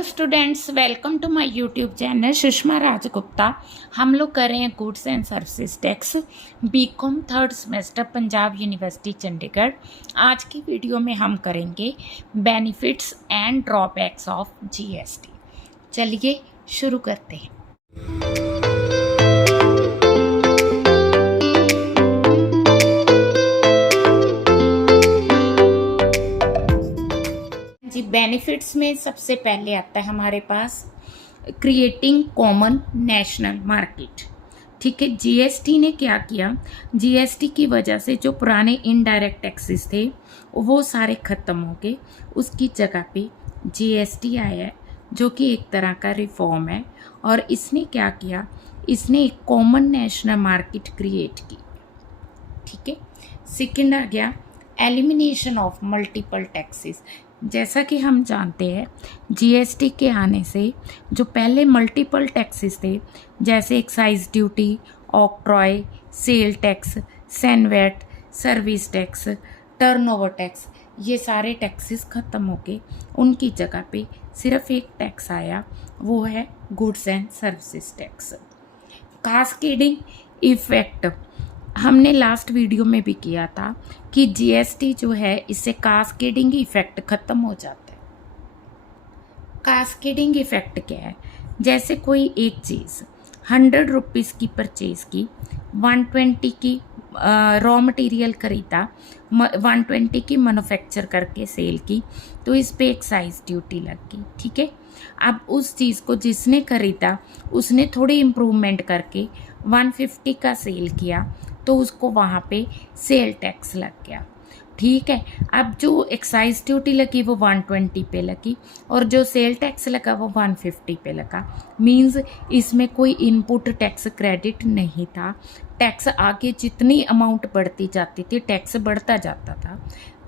Hello students, welcome to my YouTube channel Sushma Raj Gupta. हम लोग कर रहे हैं goods and services tax BCom third semester Punjab university Chandigarh. आज की वीडियो में हम करेंगे benefits and drawbacks of GST. चलिए शुरू करते हैं। जी, बेनिफिट्स में सबसे पहले आता है हमारे पास क्रिएटिंग कॉमन नेशनल मार्केट। ठीक है, जीएसटी ने क्या किया, जीएसटी की वजह से जो पुराने इनडायरेक्ट टैक्सेस थे वो सारे ख़त्म हो गए। उसकी जगह पे जीएसटी आया है जो कि एक तरह का रिफॉर्म है, और इसने क्या किया, इसने एक कॉमन नेशनल मार्केट क्रिएट की। ठीक है, सेकंड आ गया एलिमिनेशन ऑफ मल्टीपल टैक्सेस। जैसा कि हम जानते हैं जीएसटी के आने से जो पहले मल्टीपल टैक्सेस थे, जैसे excise duty, octroi, sale tax, CENVAT, service tax, turnover tax, ये सारे टैक्सेस ख़त्म हो गए। उनकी जगह पे सिर्फ एक टैक्स आया, वो है goods and services tax. Cascading effect हमने लास्ट वीडियो में भी किया था कि जीएसटी जो है इससे कास्केडिंग इफेक्ट ख़त्म हो जाता है। कास्केडिंग इफेक्ट क्या है, जैसे कोई एक चीज़ 100 रुपीज़ की परचेज़ की, 120 की रॉ मटेरियल खरीदा, 120 की मैन्युफैक्चर करके सेल की, तो इस पे एक्साइज ड्यूटी लग गई। ठीक है, अब उस चीज़ को जिसने खरीदा उसने थोड़ी इम्प्रूवमेंट करके 150 का सेल किया, तो उसको वहाँ पे सेल टैक्स लग गया। ठीक है, अब जो एक्साइज ड्यूटी लगी वो 120 पे लगी, और जो सेल टैक्स लगा वो 150 पे लगा। मींस इसमें कोई इनपुट टैक्स क्रेडिट नहीं था। टैक्स आगे जितनी अमाउंट बढ़ती जाती थी टैक्स बढ़ता जाता था।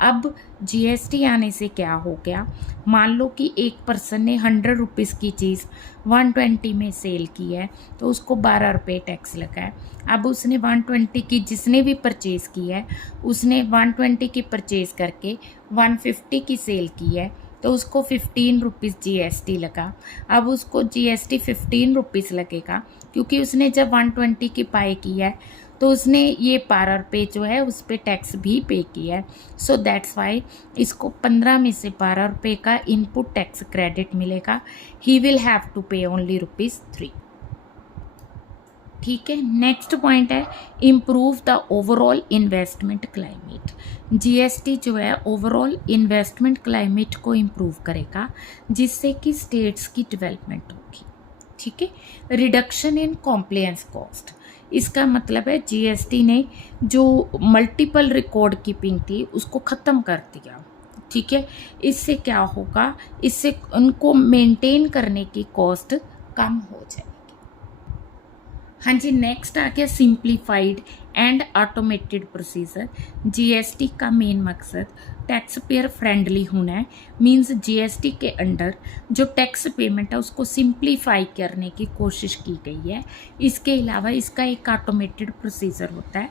अब जीएसटी आने से क्या हो गया, मान लो कि एक पर्सन ने 100 रुपीज़ की चीज़ 120 में सेल की है, तो उसको 12 रुपये टैक्स लगा है। अब उसने 120 की जिसने भी परचेज़ की है, उसने 120 की परचेज़ करके 150 की सेल की है, तो उसको 15 रुपीज़ जीएसटी लगा। अब उसको जीएसटी 15 रुपीज़ लगेगा, क्योंकि उसने जब 120 की बाय की है तो उसने ये 12 रुपये जो है उस पर टैक्स भी पे किया है। सो दैट्स वाई इसको 15 में से 12 रुपये का इनपुट टैक्स क्रेडिट मिलेगा। ही विल हैव टू पे ओनली ₹3। ठीक है, नेक्स्ट पॉइंट है improve the overall investment climate. GST जो है ओवरऑल इन्वेस्टमेंट क्लाइमेट को इम्प्रूव करेगा, जिससे कि स्टेट्स की डेवलपमेंट होगी। ठीक है, रिडक्शन इन कॉम्प्लायंस कॉस्ट, इसका मतलब है जीएसटी ने जो मल्टीपल रिकॉर्ड कीपिंग थी उसको ख़त्म कर दिया। ठीक है, इससे क्या होगा, इससे उनको मेंटेन करने की कॉस्ट कम हो जाएगी। हाँ जी, नेक्स्ट आ गया simplified and automated procedure. GST का मेन मकसद टैक्स पेयर फ्रेंडली होना है। मींस जीएसटी के अंडर जो टैक्स पेमेंट है उसको सिंप्लीफाई करने की कोशिश की गई है। इसके अलावा इसका एक ऑटोमेटेड प्रोसीजर होता है,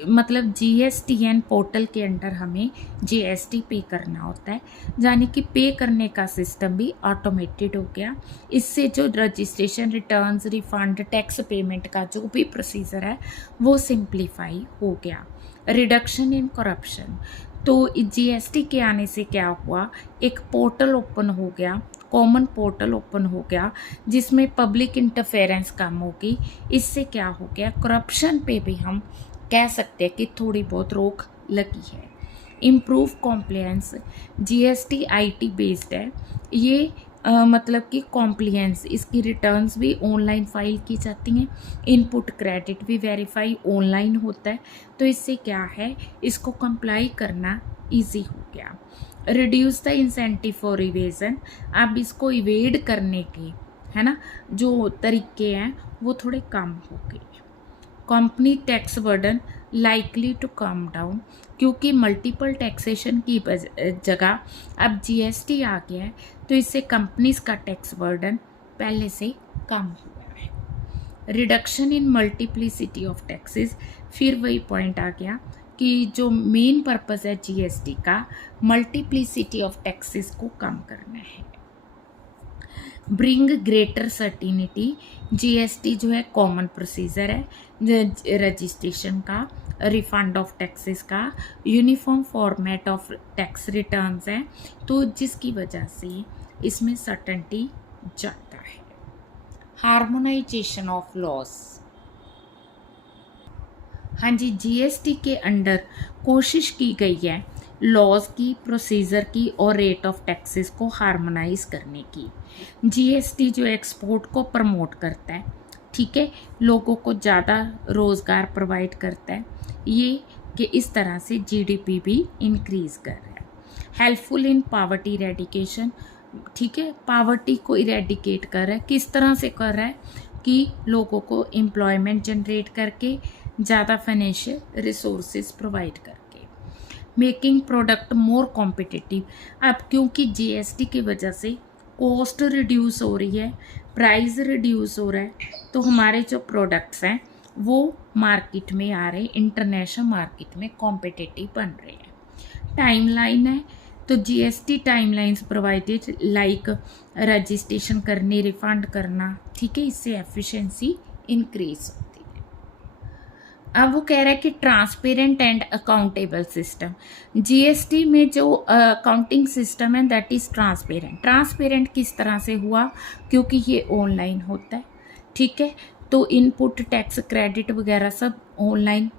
मतलब जीएसटीएन पोर्टल के अंडर हमें जीएसटी पे करना होता है, यानी कि पे करने का सिस्टम भी ऑटोमेटेड हो गया। इससे जो registration, returns, refund, tax payment का जो भी प्रोसीजर है वो सिंप्लीफाई हो गया। रिडक्शन इन करप्शन, तो जीएसटी के आने से क्या हुआ, एक पोर्टल ओपन हो गया, कॉमन पोर्टल ओपन हो गया, जिसमें पब्लिक इंटरफेरेंस कम होगी। इससे क्या हो गया, करप्शन पे भी हम कह सकते हैं कि थोड़ी बहुत रोक लगी है। Improve compliance, GST IT based है, ये मतलब कि कॉम्प्लायंस, इसकी रिटर्न्स भी ऑनलाइन फाइल की जाती हैं, इनपुट क्रेडिट भी वेरीफाई ऑनलाइन होता है, तो इससे क्या है, इसको कंप्लाई करना इजी हो गया। Reduce the incentive for evasion, अब इसको इवेड करने के, है ना, जो तरीके हैं वो थोड़े कम हो गए। Company tax burden likely to come down, क्योंकि मल्टीपल टैक्सेशन की जगह अब जीएसटी आ गया है, तो इससे कंपनीज का टैक्स बर्डन पहले से कम हुआ है। Reduction in multiplicity of taxes, फिर वही पॉइंट आ गया कि जो मेन पर्पस है जीएसटी का, मल्टीप्लिसिटी ऑफ टैक्सेस को कम करना है। ब्रिंग ग्रेटर सर्टिनिटी, जीएसटी जो है कॉमन प्रोसीजर है रजिस्ट्रेशन का, रिफंड ऑफ टैक्सेस का, uniform format of tax returns है, तो जिसकी वजह से इसमें सर्टेनिटी जाता है। हार्मोनाइजेशन ऑफ लॉस, हाँ जी, जीएसटी के अंडर कोशिश की गई है लॉज की, प्रोसीजर की और रेट ऑफ टैक्सेस को हार्मोनाइज करने की। जीएसटी जो एक्सपोर्ट को प्रमोट करता है, ठीक है, लोगों को ज़्यादा रोज़गार प्रोवाइड करता है, ये कि इस तरह से जीडीपी भी इंक्रीज कर रहा है। हेल्पफुल इन पावर्टी इरेडिकेशन, ठीक है, पावर्टी को इरेडिकेट कर रहा है, किस तरह से कर रहा है कि लोगों को एम्प्लॉयमेंट जनरेट करके, ज़्यादा फाइनेंशियल रिसोर्सेज प्रोवाइड करके, मेकिंग प्रोडक्ट मोर कॉम्पिटिटिव। अब क्योंकि जीएसटी की वजह से कॉस्ट रिड्यूस हो रही है, प्राइस रिड्यूस हो रहा है, तो हमारे जो प्रोडक्ट्स हैं वो मार्केट में आ रहे, इंटरनेशनल मार्केट में कॉम्पिटिटिव बन रहे हैं। टाइमलाइन है, तो GST timelines provided like registration करनी, रिफंड करना, ठीक है, इससे एफिशिएंसी इंक्रीज होती है। अब वो कह रहा है कि transparent and accountable system, GST में जो अकाउंटिंग सिस्टम है दैट इज़ ट्रांसपेरेंट। ट्रांसपेरेंट किस तरह से हुआ, क्योंकि ये ऑनलाइन होता है, ठीक है, तो इनपुट टैक्स क्रेडिट वगैरह सब ऑनलाइन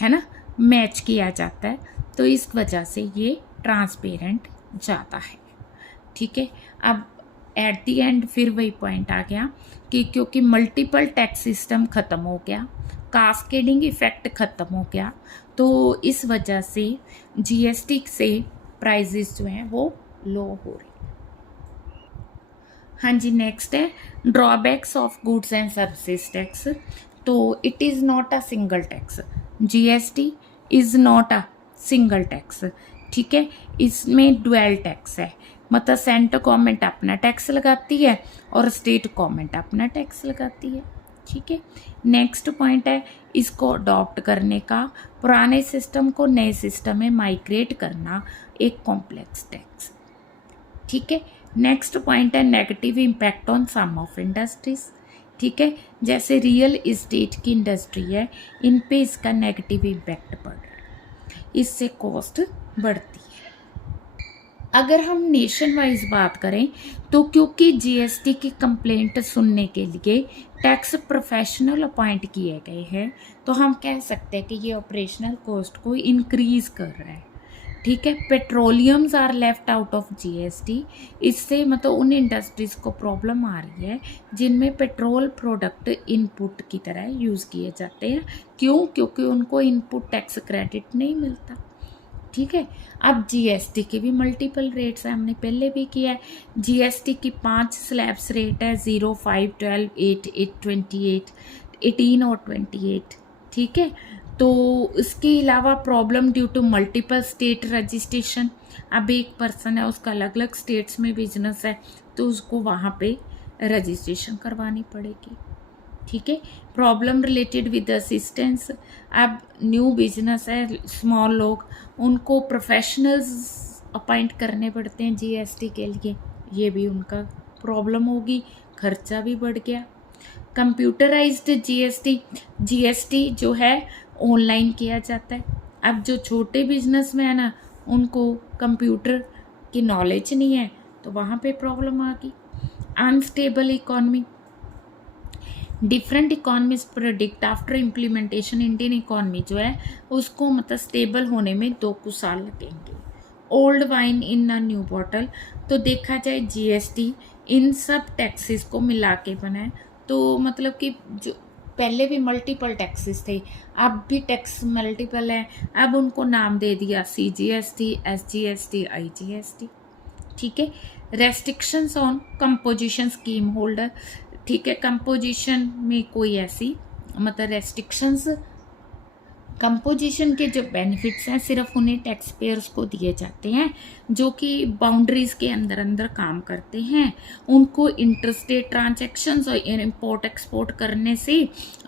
है ना, मैच किया जाता है, तो इस वजह से ये ट्रांसपेरेंट जाता है, ठीक है। अब एट दी एंड फिर वही पॉइंट आ गया कि क्योंकि मल्टीपल टैक्स सिस्टम ख़त्म हो गया, कास्केडिंग इफेक्ट ख़त्म हो गया, तो इस वजह से जीएसटी से प्राइजेस जो हैं वो लो हो रही। हाँ जी, नेक्स्ट है drawbacks of goods and services tax. तो it is not a single tax, GST is not a single tax, ठीक है, इसमें डुअल टैक्स है, मतलब सेंट्रल गवर्नमेंट अपना टैक्स लगाती है और स्टेट गवर्नमेंट अपना टैक्स लगाती है, ठीक है। नेक्स्ट पॉइंट है इसको अडॉप्ट करने का, पुराने सिस्टम को नए सिस्टम में माइग्रेट करना, एक कॉम्प्लेक्स टैक्स, ठीक है। नेक्स्ट पॉइंट है negative impact on some of industries, ठीक है, जैसे रियल इस्टेट की इंडस्ट्री है, इन पे इसका नेगेटिव इम्पैक्ट पड़ रहा है, इससे कॉस्ट बढ़ती है। अगर हम नेशन वाइज बात करें तो क्योंकि जीएसटी की कंप्लेंट सुनने के लिए टैक्स प्रोफेशनल अपॉइंट किए गए हैं, तो हम कह सकते हैं कि ये ऑपरेशनल कॉस्ट को इंक्रीज कर रहा है, ठीक है। Petroleums are left out of GST, इससे मतलब उन इंडस्ट्रीज़ को प्रॉब्लम आ रही है जिनमें पेट्रोल प्रोडक्ट इनपुट की तरह यूज़ किए जाते हैं। क्यों? क्योंकि उनको इनपुट टैक्स क्रेडिट नहीं मिलता, ठीक है। अब जीएसटी के भी मल्टीपल रेट्स हैं, हमने पहले भी किया है। जीएसटी की 5 स्लैब्स रेट है, 0, 5, 12, 8, 8, 28, 18 और 28, ठीक है। तो इसके अलावा problem due to multiple state registration, अब एक पर्सन है उसका अलग अलग स्टेट्स में बिजनेस है, तो उसको वहाँ पे रजिस्ट्रेशन करवानी पड़ेगी, ठीक है। प्रॉब्लम रिलेटेड विद असिस्टेंस, अब न्यू बिजनेस है, स्मॉल लोग, उनको प्रोफेशनल्स अपॉइंट करने पड़ते हैं जीएसटी के लिए, ये भी उनका प्रॉब्लम होगी, खर्चा भी बढ़ गया। कंप्यूटराइज्ड जीएसटी जो है ऑनलाइन किया जाता है। अब जो छोटे बिजनेस में है ना, उनको कंप्यूटर की नॉलेज नहीं है, तो वहाँ पे प्रॉब्लम आ गई। Unstable economy, different economies predict after implementation, Indian economy जो है उसको मतलब स्टेबल होने में 2 कुछ साल लगेंगे। Old wine in a new bottle, तो देखा जाए जीएसटी इन सब टैक्सेस को मिला के बना है, तो मतलब कि जो पहले भी मल्टीपल टैक्सेस थे, अब भी टैक्स मल्टीपल है, अब उनको नाम दे दिया सीजीएसटी, एसजीएसटी, आईजीएसटी, ठीक है। Restrictions on composition scheme holder, ठीक है, कंपोजिशन में कोई ऐसी मतलब रेस्ट्रिक्शंस, कंपोजिशन के जो बेनिफिट्स हैं सिर्फ उन्हें टैक्स पेयर्स को दिए जाते हैं जो कि बाउंड्रीज के अंदर अंदर काम करते हैं, उनको इंटरस्टेट ट्रांजैक्शंस और इंपोर्ट एक्सपोर्ट करने से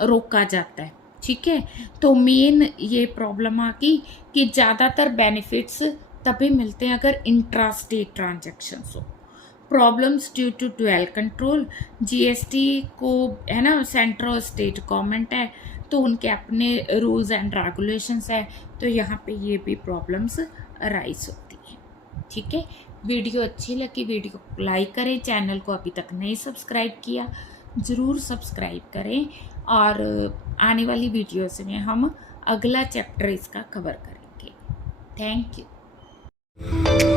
रोका जाता है, ठीक है। तो मेन ये प्रॉब्लम आ गई कि ज़्यादातर बेनिफिट्स तभी मिलते हैं अगर इंट्रास्टेट ट्रांजैक्शंस हो। Problems due to dual control, GST को है ना सेंट्रल और स्टेट गवर्नमेंट है तो उनके अपने रूल्स एंड रेगुलेशंस है, तो यहाँ पे ये भी प्रॉब्लम्स अराइज होती है। ठीक है, वीडियो अच्छी लगी वीडियो को लाइक करें, चैनल को अभी तक नहीं सब्सक्राइब किया ज़रूर सब्सक्राइब करें, और आने वाली वीडियोस में हम अगला चैप्टर इसका कवर करेंगे। Thank you.